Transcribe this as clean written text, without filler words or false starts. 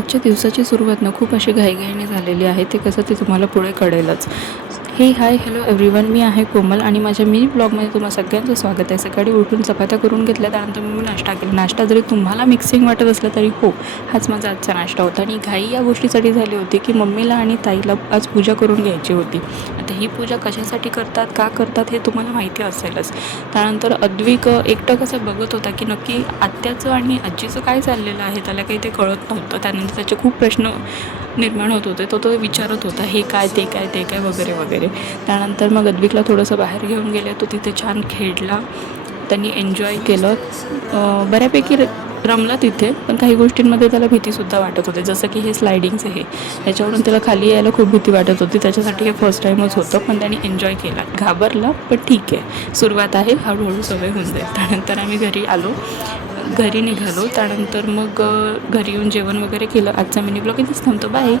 आजच्या दिवसाची सुरुवात ना खूप अशी घाईघाईने झालेली आहे. ते कसं ते तुम्हाला पुढे कळेलच. हे हाय हॅलो एव्हरीवन, मी आहे कोमल आणि माझ्या मिनी ब्लॉगमध्ये तुम्हा सगळ्यांचं स्वागत आहे. सकाळी उठून चपात्या करून घेतल्या, त्यानंतर मी नाश्ता केला. नाश्ता जरी तुम्हाला मिक्सिंग वाटत असला तरी हो, हाच माझा आजचा नाश्ता होता. आणि घाई या गोष्टीसाठी झाली होती की मम्मीला आणि ताईला आज पूजा करून घ्यायची होती. आता ही पूजा कशासाठी करतात, का करतात हे तुम्हाला माहिती असेलच. त्यानंतर अद्विक एकटं कसं बघत होता की नक्की आत्याचं आणि आजीचं काय चाललेलं आहे, त्याला काही ते कळत नव्हतं. त्यानंतर त्याचे खूप प्रश्न निर्माण होत होते. तो विचारत होता, हे काय, ते काय, ते काय वगैरे वगैरे. त्यानंतर मग अद्विकला थोडंसं बाहेर घेऊन गेले. तो तिथे छान खेळला, त्यांनी एन्जॉय केलं. बऱ्यापैकी रमला तिथे. पण काही गोष्टींमध्ये त्याला भीतीसुद्धा वाटत होते, जसं की हे स्लायडिंगचं हे, त्याच्यावरून त्याला खाली यायला खूप भीती वाटत होती. त्याच्यासाठी हे फर्स्ट टाईमच होतं, पण त्याने एन्जॉय केला. घाबरला पण ठीक आहे, सुरुवात आहे, हळूहळू सवय होऊन जाईल. त्यानंतर आम्ही घरी निघालो. त्यानंतर मग घरी येऊन जेवण वगैरे केलं. आजचा मिनी ब्लॉग इथेच थांबतो. बाय.